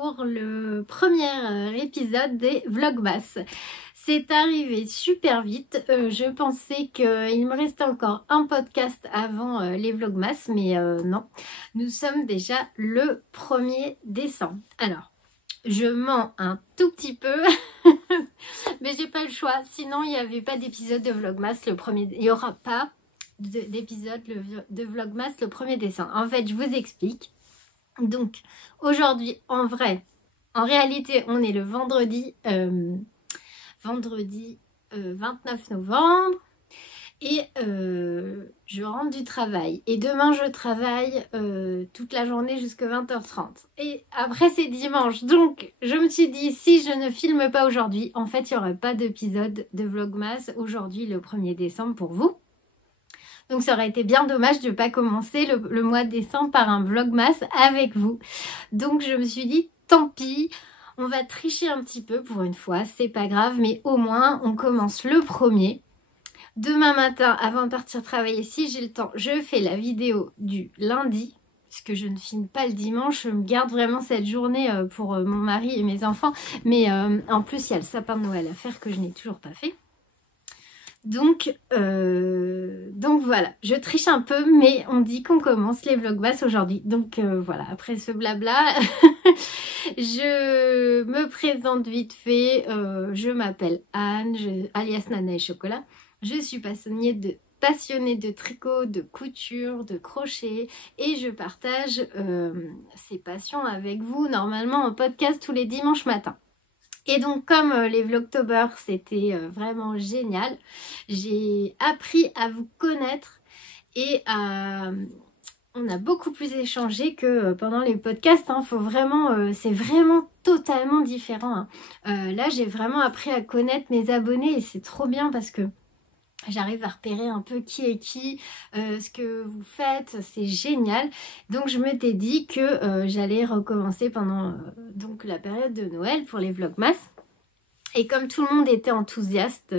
pour le premier épisode des Vlogmas. C'est arrivé super vite, je pensais qu'il me restait encore un podcast avant les Vlogmas, mais non, nous sommes déjà le 1er décembre. Alors, je mens un tout petit peu, mais j'ai pas le choix, sinon il n'y avait pas d'épisode de Vlogmas le 1er, il n'y aura pas d'épisode de Vlogmas le 1er décembre. En fait, je vous explique. Donc, aujourd'hui, en réalité, on est le vendredi 29 novembre et je rentre du travail. Et demain, je travaille toute la journée jusqu'à 20h30. Et après, c'est dimanche. Donc, je me suis dit, si je ne filme pas aujourd'hui, en fait, il n'y aurait pas d'épisode de Vlogmas aujourd'hui, le 1er décembre pour vous. Donc ça aurait été bien dommage de ne pas commencer le mois de décembre par un vlogmas avec vous. Donc je me suis dit, tant pis, on va tricher un petit peu pour une fois, c'est pas grave, mais au moins on commence le 1er. Demain matin, avant de partir travailler, si j'ai le temps, je fais la vidéo du lundi, puisque je ne filme pas le dimanche, je me garde vraiment cette journée pour mon mari et mes enfants. Mais en plus, il y a le sapin de Noël à faire que je n'ai toujours pas fait. Donc voilà, je triche un peu, mais on dit qu'on commence les vlogmas aujourd'hui. Donc voilà, après ce blabla, je me présente vite fait. Je m'appelle Anne, alias Nana et Chocolat. Je suis passionnée de tricot, de couture, de crochet et je partage ces passions avec vous normalement en podcast tous les dimanches matins. Et donc comme les Vlogtober c'était vraiment génial, j'ai appris à vous connaître et on a beaucoup plus échangé que pendant les podcasts. Faut vraiment, c'est vraiment totalement différent. Là j'ai vraiment appris à connaître mes abonnés et c'est trop bien parce que j'arrive à repérer un peu qui est qui, ce que vous faites, c'est génial. Donc je m'étais dit que j'allais recommencer pendant donc la période de Noël pour les vlogmas. Et comme tout le monde était enthousiaste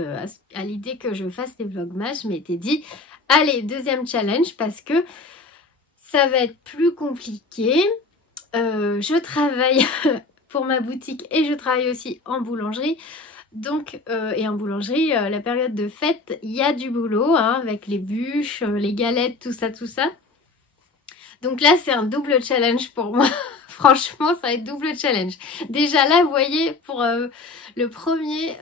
à l'idée que je fasse les vlogmas, je m'étais dit, allez, deuxième challenge parce que ça va être plus compliqué. Je travaille pour ma boutique et je travaille aussi en boulangerie. Donc, et en boulangerie, la période de fête, il y a du boulot avec les bûches, les galettes, tout ça, tout ça. Donc là, c'est un double challenge pour moi. Franchement, ça va être double challenge. Déjà là, vous voyez, pour le premier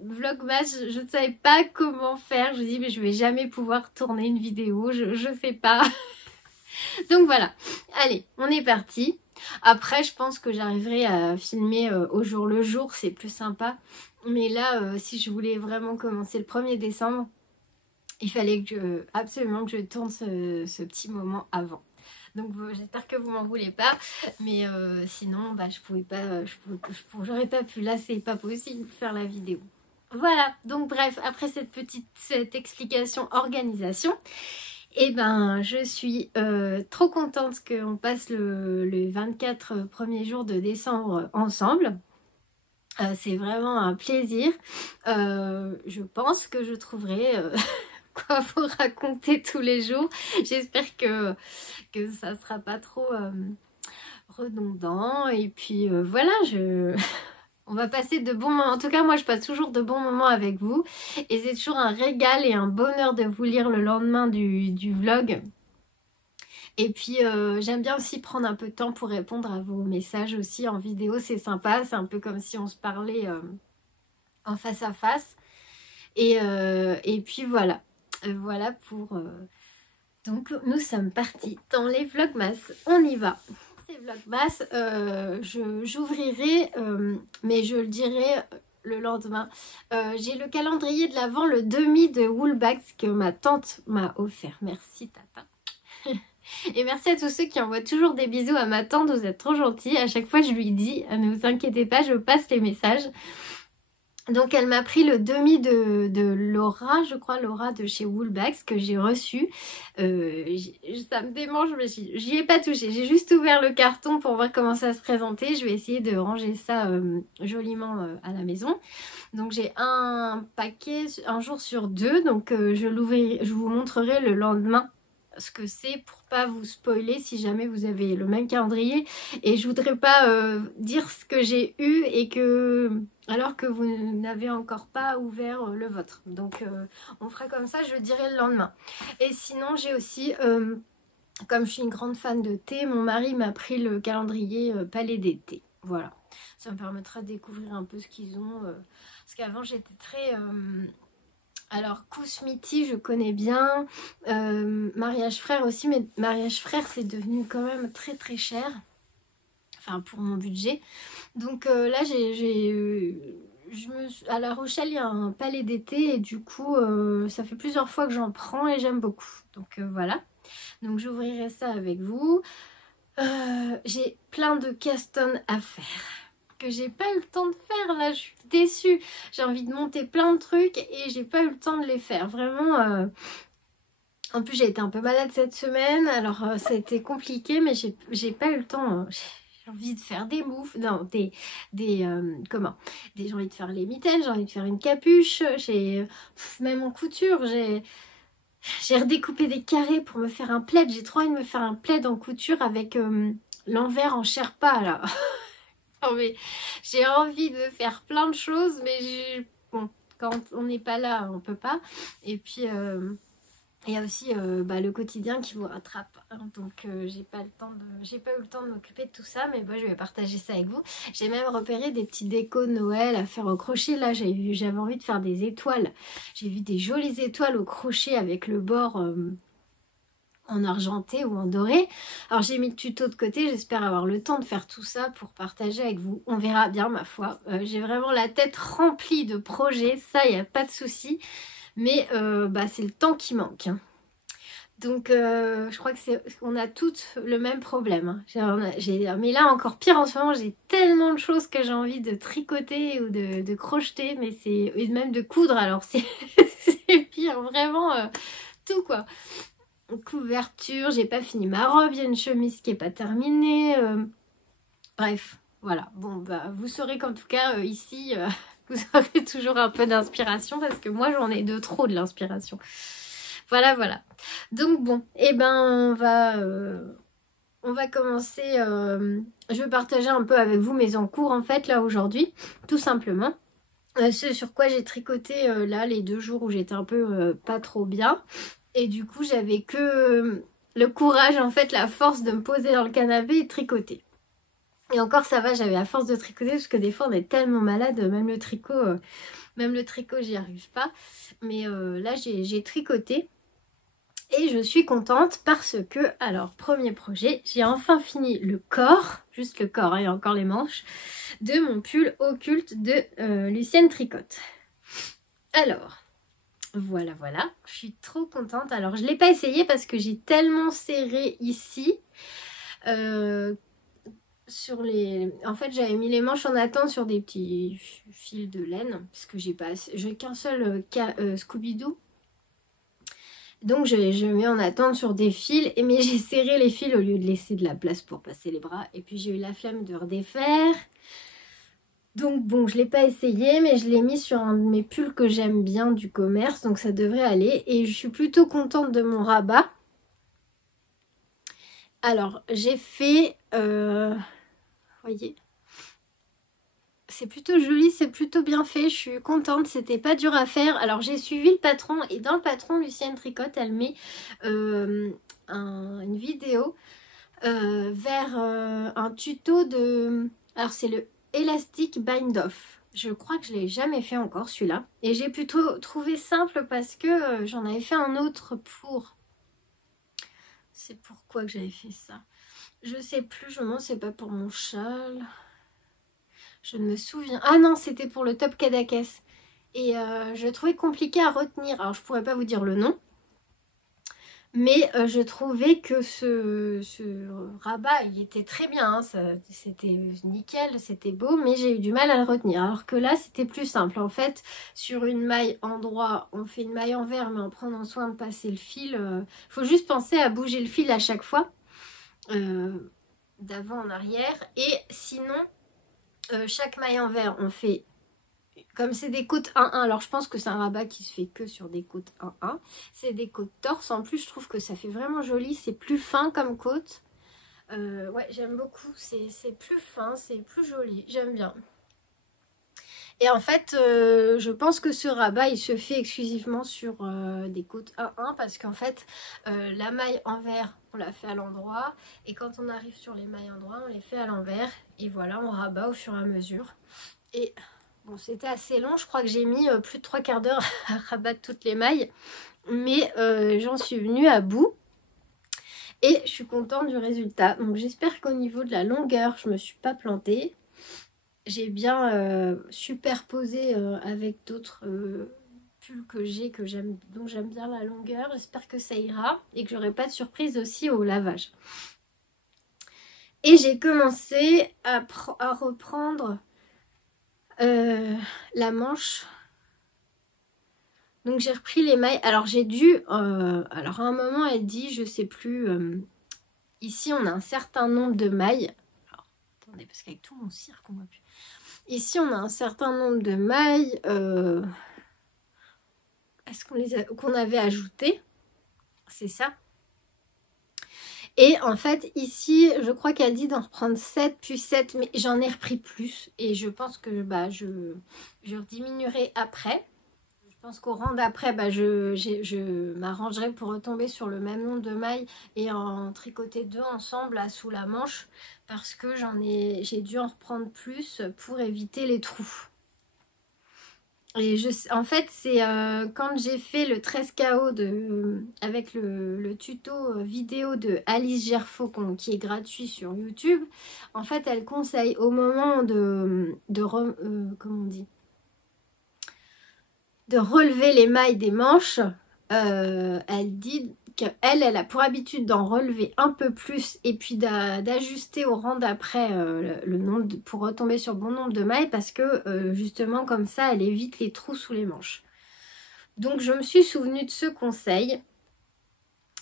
vlogmas, je ne savais pas comment faire. Je me dis, mais je vais jamais pouvoir tourner une vidéo, je sais pas. Donc voilà, allez, on est parti. Après, je pense que j'arriverai à filmer au jour le jour, c'est plus sympa. Mais là, si je voulais vraiment commencer le 1er décembre, il fallait absolument que je tourne ce petit moment avant. Donc j'espère que vous m'en voulez pas. Mais sinon, je pouvais pas, j'aurais pas pu. Là, c'est pas possible de faire la vidéo. Voilà, donc bref, après cette explication organisation, et je suis trop contente qu'on passe les 24 premiers jours de décembre ensemble. C'est vraiment un plaisir. Je pense que je trouverai quoi vous raconter tous les jours. J'espère que ça sera pas trop redondant. Et puis voilà, on va passer de bons moments. En tout cas, moi, je passe toujours de bons moments avec vous. Et c'est toujours un régal et un bonheur de vous lire le lendemain du vlog. Et puis, j'aime bien aussi prendre un peu de temps pour répondre à vos messages aussi en vidéo. C'est sympa. C'est un peu comme si on se parlait en face à face. Et puis, voilà. Voilà pour... Donc, nous sommes partis dans les vlogmas. On y va. Ces vlogmas, j'ouvrirai, mais je le dirai le lendemain. J'ai le calendrier de l'Avent, le demi de Woolbags que ma tante m'a offert. Merci tata. Et merci à tous ceux qui envoient toujours des bisous à ma tante, vous êtes trop gentils. À chaque fois je lui dis, ne vous inquiétez pas, je passe les messages. Donc elle m'a pris le demi de Laura, je crois Laura de chez Woolbags que j'ai reçu. Ça me démange mais j'y ai pas touché. J'ai juste ouvert le carton pour voir comment ça se présentait. Je vais essayer de ranger ça joliment à la maison. Donc j'ai un paquet un jour sur deux. Donc je vous montrerai le lendemain ce que c'est pour pas vous spoiler si jamais vous avez le même calendrier. Et je voudrais pas dire ce que j'ai eu et que... alors que vous n'avez encore pas ouvert le vôtre. Donc on fera comme ça, je le dirai le lendemain. Et sinon j'ai aussi... comme je suis une grande fan de thé, mon mari m'a pris le calendrier Palais des thés. Voilà. Ça me permettra de découvrir un peu ce qu'ils ont. Parce qu'avant, j'étais très... alors, Kousmiti, je connais bien. Mariage Frère aussi. Mais Mariage Frère, c'est devenu quand même très très cher. Enfin, pour mon budget. Donc là, à La Rochelle, il y a un palais d'été. Et du coup, ça fait plusieurs fois que j'en prends et j'aime beaucoup. Donc voilà. Donc j'ouvrirai ça avec vous. J'ai plein de castons à faire que j'ai pas eu le temps de faire. Là, je suis déçue. J'ai envie de monter plein de trucs et j'ai pas eu le temps de les faire. Vraiment. En plus, j'ai été un peu malade cette semaine. Alors, ça a été compliqué, mais j'ai pas eu le temps. J'ai envie de faire des moufs. Non, comment j'ai envie de faire les mitaines. J'ai envie de faire une capuche. Même en couture, j'ai redécoupé des carrés pour me faire un plaid. J'ai trop envie de me faire un plaid en couture avec l'envers en sherpa là. Non mais j'ai envie de faire plein de choses, mais bon, quand on n'est pas là, on peut pas. Et puis il y a aussi le quotidien qui vous rattrape. Hein. Donc j'ai pas eu le temps de m'occuper de tout ça, mais je vais partager ça avec vous. J'ai même repéré des petits décos de Noël à faire au crochet. Là, j'avais envie de faire des étoiles. J'ai vu des jolies étoiles au crochet avec le bord en argenté ou en doré. Alors j'ai mis le tuto de côté, j'espère avoir le temps de faire tout ça pour partager avec vous. On verra bien ma foi. J'ai vraiment la tête remplie de projets, ça il n'y a pas de souci. Mais c'est le temps qui manque. Hein. Donc je crois qu'on a toutes le même problème. Hein. Mais là encore pire en ce moment, j'ai tellement de choses que j'ai envie de tricoter ou de crocheter, mais et même de coudre. Alors c'est pire, vraiment tout quoi. Couverture, j'ai pas fini ma robe, il y a une chemise qui est pas terminée. Bref, voilà. Bon, vous saurez qu'en tout cas, ici, vous aurez toujours un peu d'inspiration parce que moi, j'en ai de trop de l'inspiration. Voilà, voilà. Donc bon, on va commencer. Je vais partager un peu avec vous mes encours en fait, là, aujourd'hui, tout simplement. Ce sur quoi j'ai tricoté là, les 2 jours où j'étais un peu pas trop bien. Et du coup, j'avais que le courage, en fait, la force de me poser dans le canapé et de tricoter. Et encore, ça va, j'avais la force de tricoter parce que des fois, on est tellement malade, même le tricot, j'y arrive pas. Mais là, j'ai tricoté et je suis contente parce que, alors, premier projet, j'ai enfin fini le corps, juste le corps, hein, et encore les manches, de mon pull occulte de Lucienne Tricotte. Alors... voilà, voilà, je suis trop contente. Alors, je ne l'ai pas essayé parce que j'ai tellement serré ici. En fait, j'avais mis les manches en attente sur des petits fils de laine parce que j'ai qu'un seul Scooby-Doo. Donc, je mets en attente sur des fils. Mais j'ai serré les fils au lieu de laisser de la place pour passer les bras. Et puis, j'ai eu la flemme de redéfaire. Donc bon, je ne l'ai pas essayé, mais je l'ai mis sur un de mes pulls que j'aime bien du commerce, donc ça devrait aller. Et je suis plutôt contente de mon rabat. Alors, j'ai fait... voyez, c'est plutôt joli, c'est plutôt bien fait, je suis contente, c'était pas dur à faire. Alors, j'ai suivi le patron, et dans le patron, Lucienne Tricotte, elle met une vidéo vers un tuto de... Alors, c'est le... Elastic Bind Off. Je crois que je ne l'ai jamais fait encore celui-là. Et j'ai plutôt trouvé simple parce que j'en avais fait un autre pour... C'est pourquoi que j'avais fait ça. Je sais plus, je me demande, c'est pas pour mon châle. Je ne me souviens. Ah non, c'était pour le top Kadakes. Et je trouvais compliqué à retenir. Alors je pourrais pas vous dire le nom. Mais je trouvais que ce rabat, il était très bien, hein, c'était nickel, c'était beau, mais j'ai eu du mal à le retenir. Alors que là, c'était plus simple. En fait, sur une maille endroit, on fait une maille envers, mais en prenant soin de passer le fil. Il faut juste penser à bouger le fil à chaque fois, d'avant en arrière. Et sinon, chaque maille envers, on fait comme c'est des côtes 1-1, alors je pense que c'est un rabat qui se fait que sur des côtes 1-1. C'est des côtes torse, en plus je trouve que ça fait vraiment joli, c'est plus fin comme côte. Ouais, j'aime beaucoup, c'est plus fin, c'est plus joli, j'aime bien. Et en fait, je pense que ce rabat, il se fait exclusivement sur des côtes 1-1 parce qu'en fait, la maille envers, on la fait à l'endroit. Et quand on arrive sur les mailles endroit, on les fait à l'envers. Et voilà, on rabat au fur et à mesure. Et bon, c'était assez long. Je crois que j'ai mis plus de 3/4 d'heure à rabattre toutes les mailles. Mais j'en suis venue à bout. Et je suis contente du résultat. Donc j'espère qu'au niveau de la longueur, je ne me suis pas plantée. J'ai bien superposé avec d'autres pulls que j'ai, dont j'aime bien la longueur. J'espère que ça ira et que j'aurai pas de surprise aussi au lavage. Et j'ai commencé à reprendre la manche. Donc j'ai repris les mailles. Alors j'ai dû... alors à un moment elle dit, je sais plus... ici on a un certain nombre de mailles. Alors attendez, parce qu'avec tout mon cirque on voit plus... Ici, on a un certain nombre de mailles qu'on avait ajoutées. C'est ça. Et en fait, ici, je crois qu'elle dit d'en reprendre 7, puis 7, mais j'en ai repris plus. Et je pense que je diminuerai après. Je pense qu'au rang d'après, je m'arrangerai pour retomber sur le même nombre de mailles et en tricoter 2 ensemble là, sous la manche. Parce que j'ai dû en reprendre plus pour éviter les trous. Et en fait, c'est quand j'ai fait le 13KO avec le tuto vidéo de Alice Gerfaux qui est gratuit sur YouTube. En fait, elle conseille au moment comment on dit, de relever les mailles des manches. Elle dit qu'elle a pour habitude d'en relever un peu plus et puis d'ajuster au rang d'après le nombre pour retomber sur le bon nombre de mailles parce que justement comme ça elle évite les trous sous les manches. Donc je me suis souvenue de ce conseil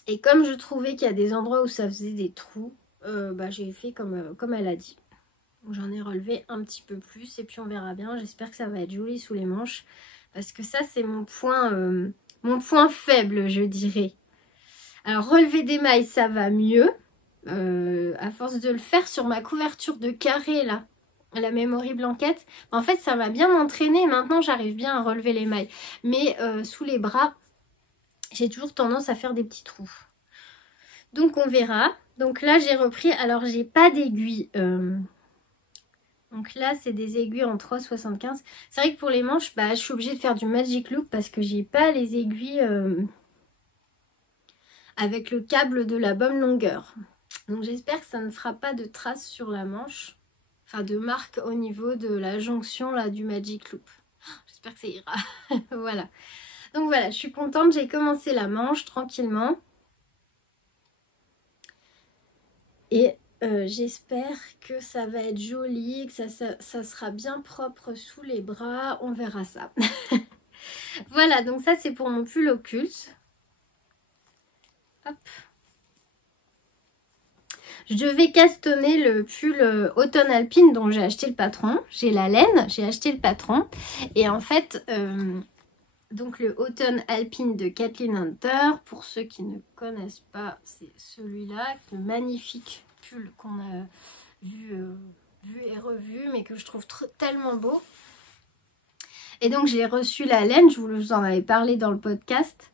et comme je trouvais qu'il y a des endroits où ça faisait des trous, j'ai fait comme elle a dit. J'en ai relevé un petit peu plus et puis on verra bien. J'espère que ça va être joli sous les manches parce que ça c'est mon point faible, je dirais. Alors, relever des mailles, ça va mieux. À force de le faire sur ma couverture de carré, là, la Memory Blanket. En fait, ça m'a bien entraîné. Maintenant, j'arrive bien à relever les mailles. Mais sous les bras, j'ai toujours tendance à faire des petits trous. Donc, on verra. Donc là, j'ai repris. Alors, j'ai pas d'aiguille. Donc là, c'est des aiguilles en 3,75. C'est vrai que pour les manches, je suis obligée de faire du Magic Loop parce que j'ai pas les aiguilles... avec le câble de la bonne longueur. Donc j'espère que ça ne fera pas de traces sur la manche. Enfin de marque au niveau de la jonction là du Magic Loop. J'espère que ça ira. Voilà. Donc voilà, je suis contente. J'ai commencé la manche tranquillement. Et j'espère que ça va être joli, que ça sera bien propre sous les bras. On verra ça. Voilà, donc ça c'est pour mon pull occulte. Hop. Je vais castonner le pull automne alpine dont j'ai acheté le patron. J'ai la laine, j'ai acheté le patron. Et en fait, donc le automne alpine de Kathleen Hunter, pour ceux qui ne connaissent pas, c'est celui-là, le magnifique pull qu'on a vu et revu, mais que je trouve tellement beau. Et donc j'ai reçu la laine, je vous en avais parlé dans le podcast.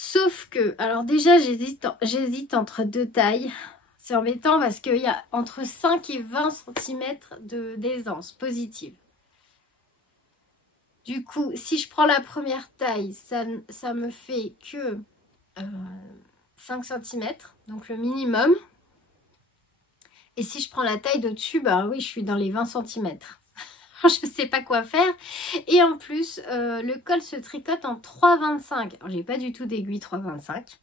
Sauf que, alors déjà j'hésite entre 2 tailles. C'est embêtant parce qu'il y a entre 5 et 20 cm d'aisance positive. Du coup, si je prends la première taille, ça me fait que 5 cm, donc le minimum. Et si je prends la taille d'au-dessus, oui, je suis dans les 20 cm. Je ne sais pas quoi faire. Et en plus, le col se tricote en 3,25. Alors, j'ai pas du tout d'aiguille 3,25.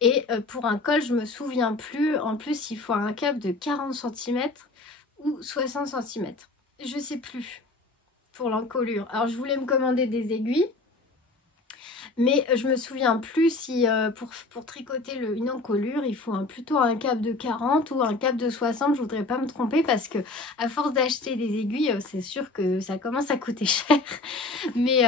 Et pour un col, je me souviens plus. En plus, il faut un câble de 40 cm ou 60 cm. Je sais plus pour l'encolure. Alors, je voulais me commander des aiguilles. Mais je me souviens plus si pour tricoter une encolure, il faut plutôt un cap de 40 ou un cap de 60. Je voudrais pas me tromper parce que à force d'acheter des aiguilles, c'est sûr que ça commence à coûter cher. Mais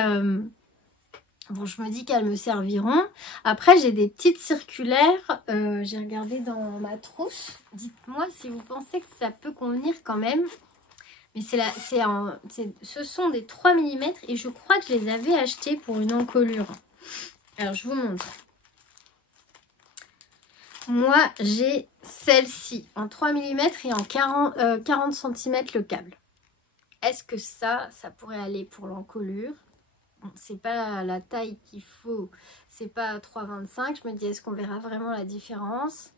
bon, je me dis qu'elles me serviront. Après, j'ai des petites circulaires. J'ai regardé dans ma trousse. Dites-moi si vous pensez que ça peut convenir quand même. Mais ce sont des 3 mm et je crois que je les avais achetés pour une encolure. Alors, je vous montre. Moi, j'ai celle-ci en 3 mm et en 40 cm le câble. Est-ce que ça pourrait aller pour l'encolure? Bon, c'est pas la taille qu'il faut, c'est pas 3,25. Je me dis, est-ce qu'on verra vraiment la différence?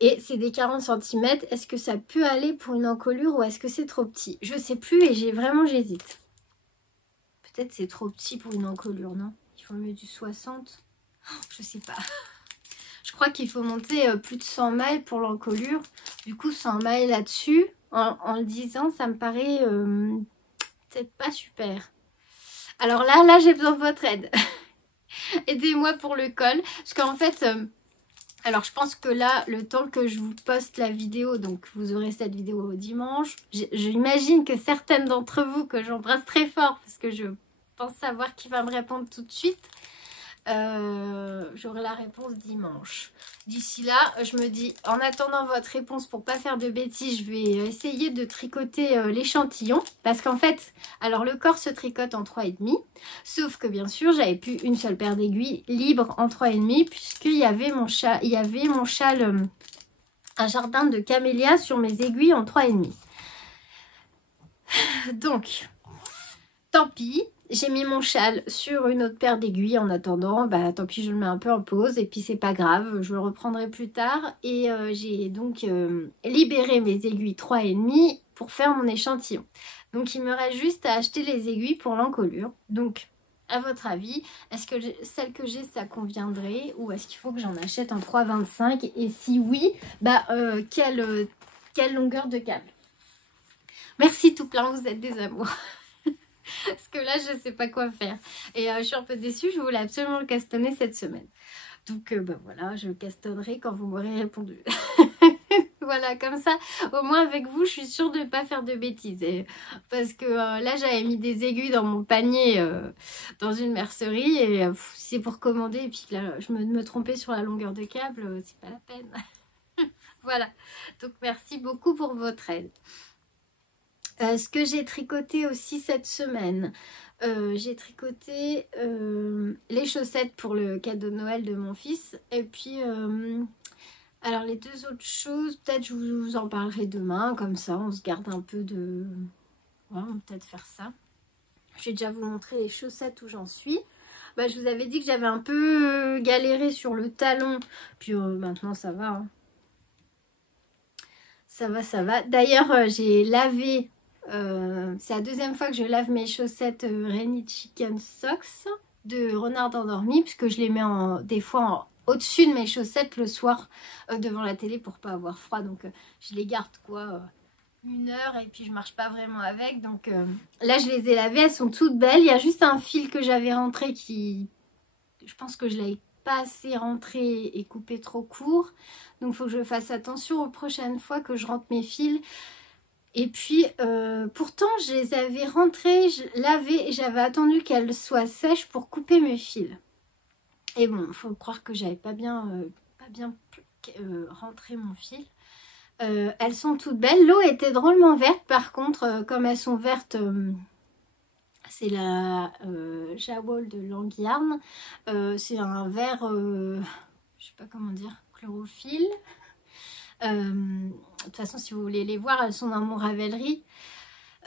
Et c'est des 40 cm. Est-ce que ça peut aller pour une encolure ou est-ce que c'est trop petit? Je sais plus et j'hésite. Peut-être c'est trop petit pour une encolure, non? Il faut mieux du 60. Oh, je sais pas. Je crois qu'il faut monter plus de 100 mailles pour l'encolure. Du coup, 100 mailles là-dessus, en le disant, ça me paraît peut-être pas super. Alors là, j'ai besoin de votre aide. Aidez-moi pour le col. Parce qu'en fait, alors je pense que là, le temps que je vous poste la vidéo, donc vous aurez cette vidéo dimanche. J'imagine que certaines d'entre vous, que j'embrasse très fort, parce que je pense savoir qui va me répondre tout de suite, j'aurai la réponse dimanche. D'ici là, je me dis, en attendant votre réponse, pour pas faire de bêtises, je vais essayer de tricoter l'échantillon. Parce qu'en fait, alors le corps se tricote en 3,5. Sauf que bien sûr, j'avais plus une seule paire d'aiguilles libre en 3,5. Puisqu'il y avait mon châle, un jardin de camélias sur mes aiguilles en 3,5. Donc, tant pis. J'ai mis mon châle sur une autre paire d'aiguilles en attendant. Bah tant pis, je le mets un peu en pause et puis c'est pas grave, je le reprendrai plus tard. Et j'ai donc libéré mes aiguilles 3,5 pour faire mon échantillon. Donc il me reste juste à acheter les aiguilles pour l'encolure. Donc à votre avis, est-ce que celle que j'ai ça conviendrait ou est-ce qu'il faut que j'en achète en 3,25? Et si oui, bah quelle longueur de câble? Merci tout plein, vous êtes des amours. Parce que là, je ne sais pas quoi faire. Et je suis un peu déçue, je voulais absolument le castonner cette semaine. Donc, ben voilà, je le castonnerai quand vous m'aurez répondu. Voilà, comme ça, au moins avec vous, je suis sûre de ne pas faire de bêtises. Parce que là, j'avais mis des aiguilles dans mon panier dans une mercerie. Et c'est pour commander. Et puis là, je me trompais sur la longueur de câble. C'est pas la peine. Voilà. Donc, merci beaucoup pour votre aide. Ce que j'ai tricoté aussi cette semaine, j'ai tricoté les chaussettes pour le cadeau de Noël de mon fils. Et puis, alors les deux autres choses, peut-être je vous en parlerai demain, comme ça on se garde un peu de... Ouais, on va peut-être faire ça. Je vais déjà vous montrer les chaussettes où j'en suis. Bah, je vous avais dit que j'avais un peu galéré sur le talon, puis maintenant ça va. Hein. Ça va. D'ailleurs, j'ai lavé... c'est la deuxième fois que je lave mes chaussettes Rainy Chicken Socks de Renard Endormi, puisque je les mets des fois au-dessus de mes chaussettes le soir devant la télé pour pas avoir froid. Donc je les garde quoi 1 heure et puis je marche pas vraiment avec. Donc là je les ai lavées, elles sont toutes belles. Il y a juste un fil que j'avais rentré qui... Je pense que je l'avais pas assez rentré et coupé trop court. Donc il faut que je fasse attention aux prochaines fois que je rentre mes fils. Et puis, pourtant, je les avais rentrées, lavées et j'avais attendu qu'elles soient sèches pour couper mes fils. Et bon, il faut croire que j'avais pas bien rentré mon fil. Elles sont toutes belles. L'eau était drôlement verte. Par contre, comme elles sont vertes, c'est la Jawol de Langyarn. C'est un vert, je sais pas comment dire, chlorophylle. De toute façon, si vous voulez les voir, elles sont dans mon Ravelry.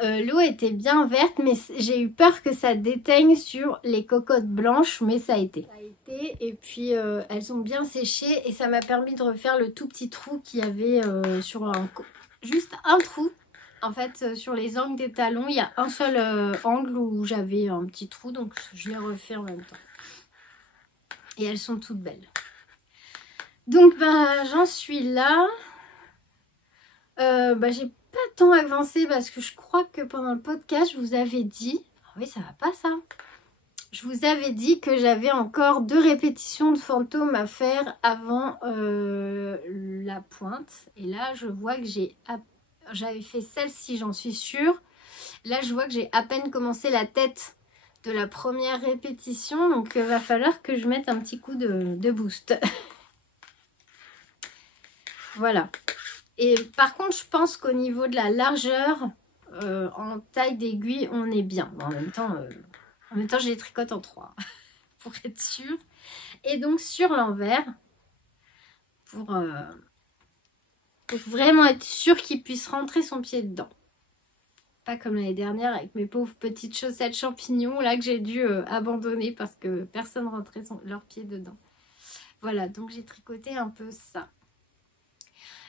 L'eau était bien verte, mais j'ai eu peur que ça déteigne sur les cocottes blanches, mais ça a été. Et puis, elles ont bien séché et ça m'a permis de refaire le tout petit trou qu'il y avait sur juste un trou. En fait, sur les angles des talons, il y a un seul angle où j'avais un petit trou, donc je l'ai refait en même temps. Et elles sont toutes belles. Donc, bah, j'en suis là. J'ai pas tant avancé parce que je crois que pendant le podcast, je vous avais dit... Oh oui, ça va pas ça. je vous avais dit que j'avais encore 2 répétitions de fantômes à faire avant la pointe. Et là, je vois que j'avais fait celle-ci, j'en suis sûre. Là, je vois que j'ai à peine commencé la tête de la première répétition. Donc, il va falloir que je mette un petit coup de boost. Voilà. Et par contre, je pense qu'au niveau de la largeur, en taille d'aiguille, on est bien. Bon, en même temps, je les tricote en 3 pour être sûre. Et donc, sur l'envers, pour vraiment être sûr qu'il puisse rentrer son pied dedans. Pas comme l'année dernière avec mes pauvres petites chaussettes champignons là que j'ai dû abandonner parce que personne rentrait leur pied dedans. Voilà, donc j'ai tricoté un peu ça.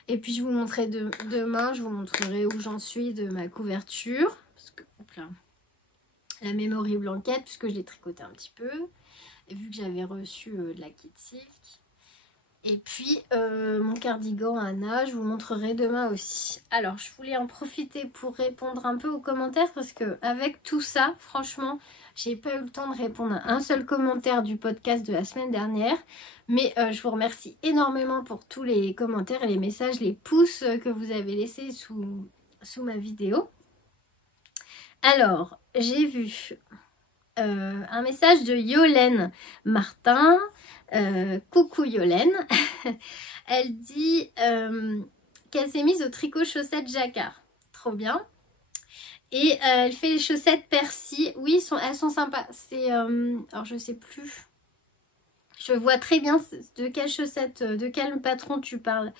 Et puis je vous montrerai demain, je vous montrerai où j'en suis de ma couverture. Parce que, hop là, la Memory Blanket, puisque je l'ai tricoté un petit peu. Et vu que j'avais reçu de la Kit Silk. Et puis mon cardigan Anna, je vous montrerai demain aussi. Alors je voulais en profiter pour répondre un peu aux commentaires parce que avec tout ça, franchement, j'ai pas eu le temps de répondre à un seul commentaire du podcast de la semaine dernière. Mais je vous remercie énormément pour tous les commentaires et les messages, les pouces que vous avez laissés sous ma vidéo. Alors, j'ai vu un message de Yolène Martin. Coucou Yolène. Elle dit qu'elle s'est mise au tricot chaussettes jacquard. Trop bien. Et elle fait les chaussettes persil. Oui, elles sont sympas. C'est alors je sais plus. Je vois très bien de quelle chaussette, de quel patron tu parles.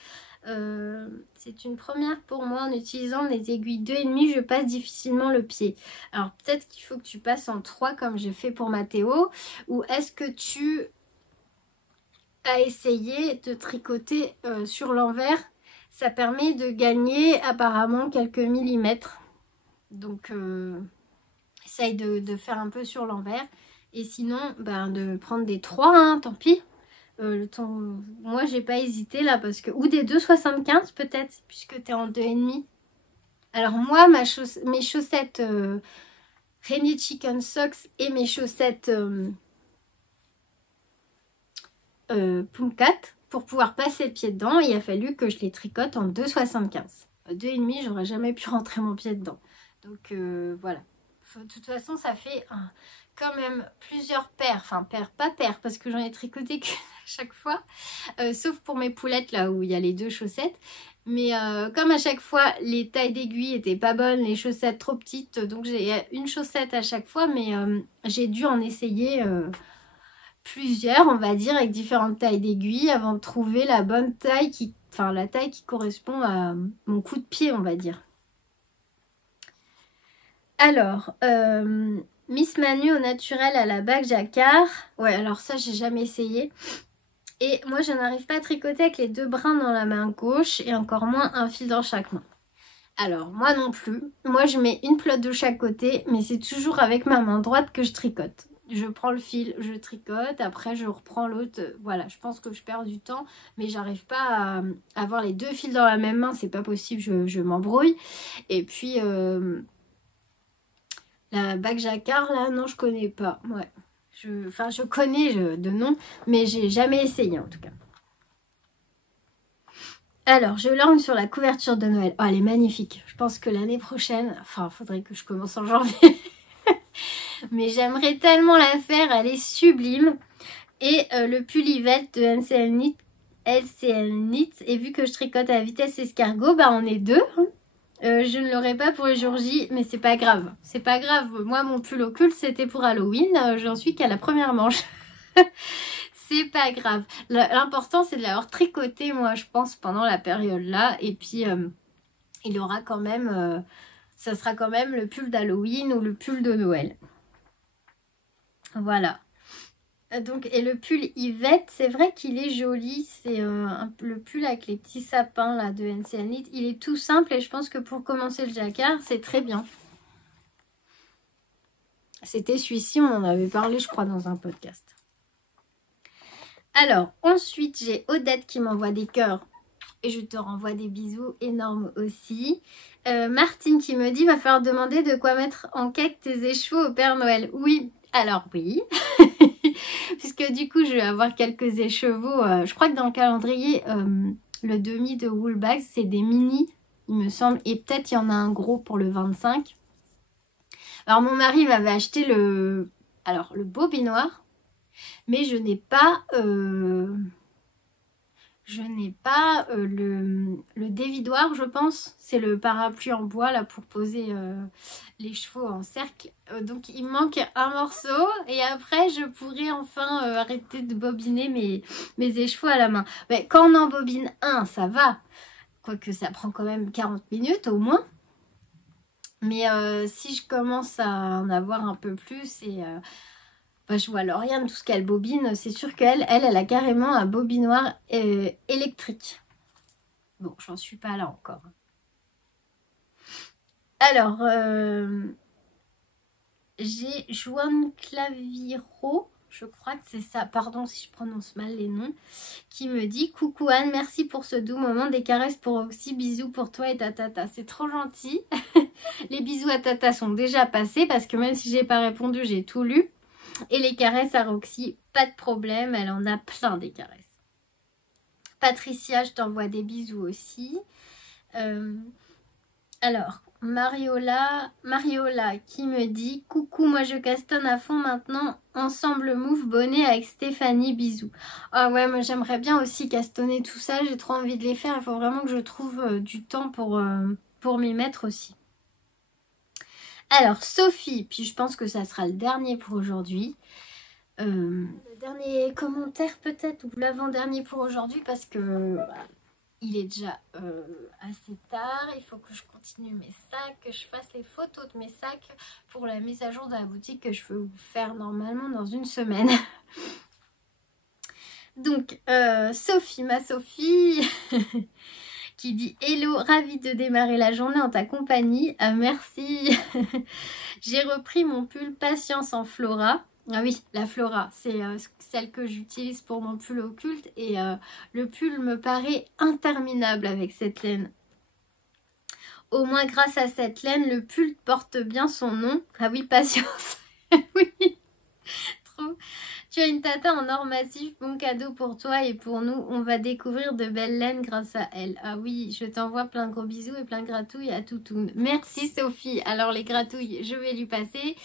C'est une première pour moi. En utilisant les aiguilles 2,5, je passe difficilement le pied. Alors peut-être qu'il faut que tu passes en 3 comme j'ai fait pour Mathéo. Ou est-ce que tu as essayé de tricoter sur l'envers? Ça permet de gagner apparemment quelques millimètres. Donc essaye de faire un peu sur l'envers. Et sinon, de prendre des 3, hein, tant pis. Moi, j'ai pas hésité là parce que... Ou des 2,75 peut-être, puisque tu es en 2,5. Alors moi, mes chaussettes Rainy Chicken Socks et mes chaussettes Pumcat, pour pouvoir passer le pied dedans, il a fallu que je les tricote en 2,75. 2,5, j'aurais jamais pu rentrer mon pied dedans. Donc voilà. De toute façon, ça fait quand même plusieurs paires. Enfin, pas paires, parce que j'en ai tricoté qu'une à chaque fois. Sauf pour mes poulettes, là où il y a les 2 chaussettes. Mais comme à chaque fois, les tailles d'aiguille étaient pas bonnes, les chaussettes trop petites. Donc j'ai une chaussette à chaque fois, mais j'ai dû en essayer plusieurs, on va dire, avec différentes tailles d'aiguille avant de trouver la bonne taille, la taille qui correspond à mon coup de pied, on va dire. Alors, Miss Manu au naturel à la bague jacquard. Ouais, alors ça, j'ai jamais essayé. Et moi, je n'arrive pas à tricoter avec les 2 brins dans la main gauche et encore moins un fil dans chaque main. Alors, moi non plus. Moi, je mets une pelote de chaque côté, mais c'est toujours avec ma main droite que je tricote. Je prends le fil, je tricote, après je reprends l'autre. Voilà, je pense que je perds du temps, mais j'arrive pas à avoir les 2 fils dans la même main, c'est pas possible, je m'embrouille. Et puis, la bague jacquard, là, non, je connais pas. Ouais, je connais de nom, mais j'ai jamais essayé en tout cas. Alors, je lorgne sur la couverture de Noël. Oh, elle est magnifique. Je pense que l'année prochaine, il faudrait que je commence en janvier. Mais j'aimerais tellement la faire, elle est sublime. Et le pull Yvette de LCL Knit. Et vu que je tricote à vitesse escargot, on est 2. Je ne l'aurai pas pour le jour J, mais c'est pas grave. C'est pas grave. Moi, mon pull occulte, c'était pour Halloween. J'en suis qu'à la première manche. C'est pas grave. L'important, c'est de l'avoir tricoté, moi, je pense, pendant la période-là. Et puis, il aura quand même... ça sera quand même le pull d'Halloween ou le pull de Noël. Voilà. Donc, et le pull Yvette, c'est vrai qu'il est joli. C'est le pull avec les petits sapins là, de NCL Knit. Il est tout simple et je pense que pour commencer le jacquard, c'est très bien. C'était celui-ci, on en avait parlé, je crois, dans un podcast. Alors, ensuite, j'ai Odette qui m'envoie des cœurs. Et je te renvoie des bisous énormes aussi. Martine qui me dit, va falloir demander de quoi mettre en cake tes écheveaux au Père Noël. Oui, Alors oui, puisque du coup je vais avoir quelques écheveaux. Je crois que dans le calendrier, le demi de Woolbags c'est des mini, il me semble. Et peut-être il y en a un gros pour le 25. Alors mon mari m'avait acheté le bobinoir. Mais je n'ai pas, le dévidoir, je pense. C'est le parapluie en bois là pour poser les chevaux en cercle. Donc il me manque un morceau et après je pourrai enfin arrêter de bobiner mes écheveaux à la main. Mais quand on en bobine un, ça va. Quoique ça prend quand même 40 minutes au moins. Mais si je commence à en avoir un peu plus et... je vois Lauriane, tout ce qu'elle bobine, c'est sûr qu'elle a carrément un bobinoir électrique. Bon, j'en suis pas là encore. Alors, j'ai Joanne Claviro, je crois que c'est ça, pardon si je prononce mal les noms, qui me dit « Coucou Anne, merci pour ce doux moment, des caresses pour Roxy, bisous pour toi et ta tata. » C'est trop gentil. Les bisous à tata sont déjà passés parce que même si j'ai pas répondu, j'ai tout lu. Et les caresses à Roxy, pas de problème, elle en a plein des caresses. Patricia, je t'envoie des bisous aussi. Alors, Mariola qui me dit « Coucou, moi je castonne à fond maintenant, ensemble move bonnet avec Stéphanie, bisous. » Ah ouais, moi j'aimerais bien aussi castonner tout ça, j'ai trop envie de les faire, il faut vraiment que je trouve du temps pour m'y mettre aussi. Alors, Sophie, puis je pense que ça sera le dernier pour aujourd'hui. Le dernier commentaire peut-être, ou l'avant-dernier pour aujourd'hui, parce que il est déjà assez tard. Il faut que je continue mes sacs, que je fasse les photos de mes sacs pour la mise à jour de la boutique que je veux vous faire normalement dans une semaine. Donc, Sophie, ma Sophie... qui dit « Hello, ravie de démarrer la journée en ta compagnie. Merci. J'ai repris mon pull Patience en Flora. » Ah oui, la Flora, c'est celle que j'utilise pour mon pull occulte. Et le pull me paraît interminable avec cette laine. Au moins grâce à cette laine, le pull porte bien son nom. Ah oui, Patience. Oui, trop. Tu as une tata en or massif, bon cadeau pour toi et pour nous. On va découvrir de belles laines grâce à elle. Ah oui, je t'envoie plein de gros bisous et plein de gratouilles à Toutoun. Merci Sophie. Alors les gratouilles, je vais lui passer.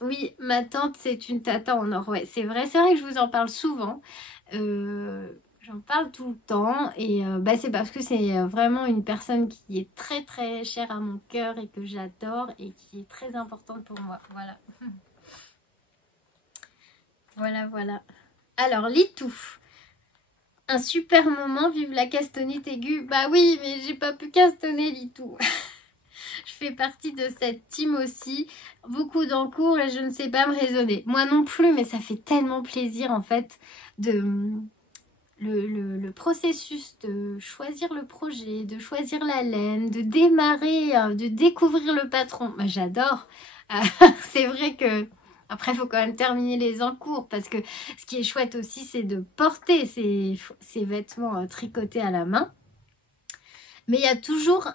Oui, ma tante, c'est une tata en or. Ouais, c'est vrai que je vous en parle souvent. J'en parle tout le temps et c'est parce que c'est vraiment une personne qui est très très chère à mon cœur et que j'adore et qui est très importante pour moi. Voilà. Voilà. Alors, Litou. Un super moment, vive la castonnite aiguë. Bah oui, mais j'ai pas pu castonner, Litou. Je fais partie de cette team aussi. Beaucoup d'encours et je ne sais pas me raisonner. Moi non plus, mais ça fait tellement plaisir, en fait, le processus de choisir le projet, de choisir la laine, de démarrer, de découvrir le patron. Bah, j'adore. C'est vrai que... Après, il faut quand même terminer les encours parce que ce qui est chouette aussi, c'est de porter ces vêtements tricotés à la main. Mais il y a toujours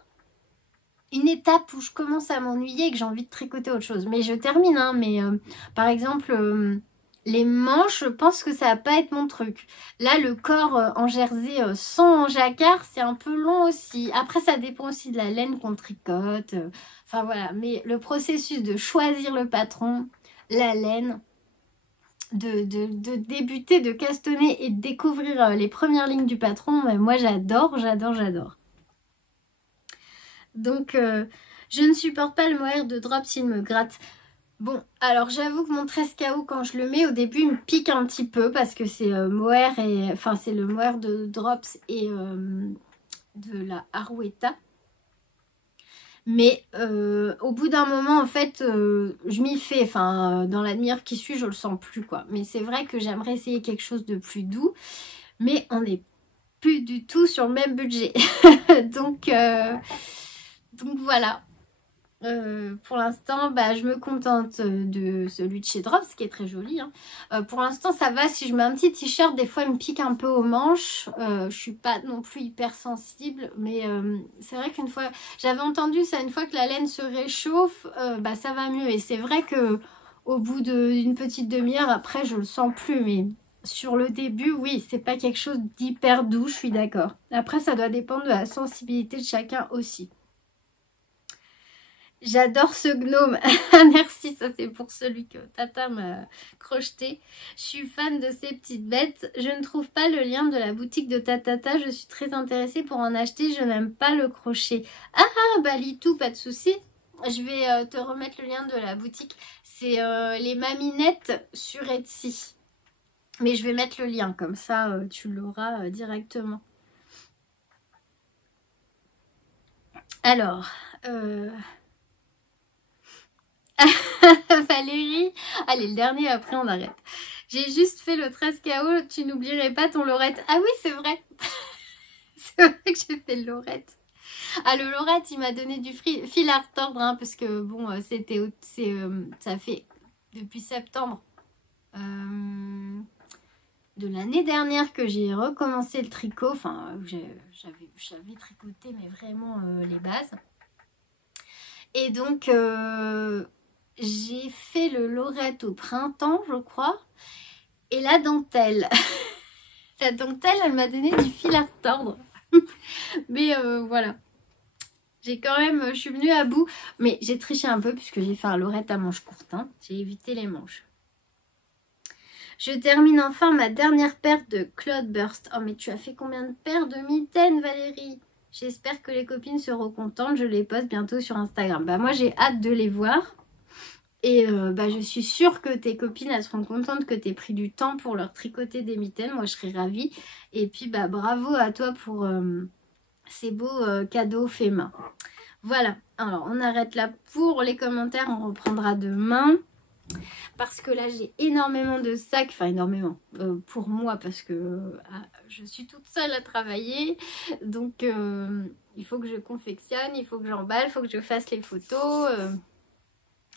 une étape où je commence à m'ennuyer et que j'ai envie de tricoter autre chose. Mais je termine, hein, mais par exemple, les manches, je pense que ça va pas être mon truc. Là, le corps en jersey sans jacquard, c'est un peu long aussi. Après, ça dépend aussi de la laine qu'on tricote. Enfin voilà, mais le processus de choisir le patron... la laine, de débuter, de castonner et de découvrir les premières lignes du patron, moi j'adore. Donc je ne supporte pas le mohair de drop s'il me gratte. Bon, alors j'avoue que mon 13 KO quand je le mets au début il me pique un petit peu parce que c'est mohair et enfin c'est le mohair de drops et de la Arouetta. Mais au bout d'un moment, en fait, je m'y fais. Enfin, dans la demi-heure qui suit, je le sens plus, quoi. Mais c'est vrai que j'aimerais essayer quelque chose de plus doux. Mais on n'est plus du tout sur le même budget. donc voilà. Pour l'instant, je me contente de celui de chez Drops, qui est très joli. Hein. Pour l'instant, ça va. Si je mets un petit t-shirt, des fois, il me pique un peu aux manches. Je suis pas non plus hyper sensible. Mais c'est vrai qu'une fois... J'avais entendu ça, une fois que la laine se réchauffe, ça va mieux. Et c'est vrai que Au bout d'une petite demi-heure, après je le sens plus, mais sur le début, oui, c'est pas quelque chose d'hyper doux, je suis d'accord. Après, ça doit dépendre de la sensibilité de chacun aussi. J'adore ce gnome. Merci, ça c'est pour celui que Tata m'a crocheté. Je suis fan de ces petites bêtes. Je ne trouve pas le lien de la boutique de Tatata. Je suis très intéressée pour en acheter. Je n'aime pas le crochet. Ah, bah Litou, pas de souci. Je vais te remettre le lien de la boutique. C'est les maminettes sur Etsy. Mais je vais mettre le lien, comme ça tu l'auras directement. Alors... Valérie, allez le dernier après on arrête. J'ai juste fait le 13 KO, tu n'oublierais pas ton lorette. Ah oui c'est vrai. C'est vrai que j'ai fait le lorette. Ah le lorette il m'a donné du fil à retordre hein, parce que bon ça fait depuis septembre de l'année dernière que j'ai recommencé le tricot. Enfin j'avais tricoté mais vraiment les bases. Et donc j'ai fait le lorette au printemps, je crois. Et la dentelle. La dentelle, elle m'a donné du fil à retordre. Mais voilà. Je suis venue à bout. Mais j'ai triché un peu puisque j'ai fait un lorette à manches courtes. Hein. J'ai évité les manches. Je termine enfin ma dernière paire de Cloudburst. Oh mais tu as fait combien de paires de mitaines, Valérie? J'espère que les copines seront contentes. Je les poste bientôt sur Instagram. Bah moi j'ai hâte de les voir. Et je suis sûre que tes copines elles seront contentes que tu aies pris du temps pour leur tricoter des mitaines. Moi je serais ravie. Et puis bravo à toi pour ces beaux cadeaux faits main. Voilà, alors on arrête là pour les commentaires. On reprendra demain. Parce que là j'ai énormément de sacs. Enfin énormément pour moi parce que je suis toute seule à travailler. Donc il faut que je confectionne, il faut que j'emballe, il faut que je fasse les photos.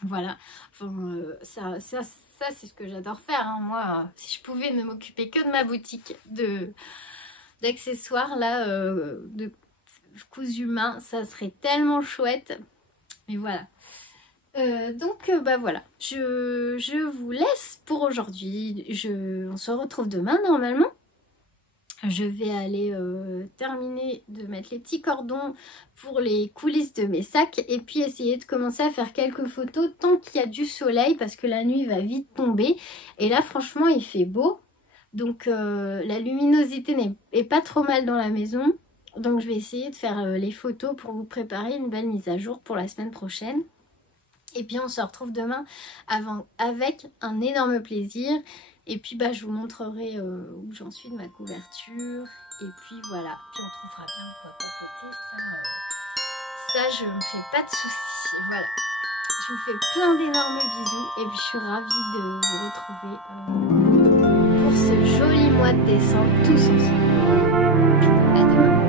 Voilà, enfin, ça c'est ce que j'adore faire. Hein. Moi, si je pouvais ne m'occuper que de ma boutique d'accessoires, là, de cousu main, ça serait tellement chouette. Mais voilà. Donc, voilà. Je vous laisse pour aujourd'hui. On se retrouve demain, normalement. Je vais aller terminer de mettre les petits cordons pour les coulisses de mes sacs et puis essayer de commencer à faire quelques photos tant qu'il y a du soleil parce que la nuit va vite tomber. Et là franchement il fait beau, donc la luminosité n'est pas trop mal dans la maison. Donc je vais essayer de faire les photos pour vous préparer une belle mise à jour pour la semaine prochaine. Et puis on se retrouve demain avec un énorme plaisir. Et puis je vous montrerai où j'en suis de ma couverture. Et puis voilà, puis on trouvera bien de quoi papoter. Ça je me fais pas de soucis. Voilà, je vous fais plein d'énormes bisous. Et puis je suis ravie de vous retrouver pour ce joli mois de décembre tous ensemble. À demain.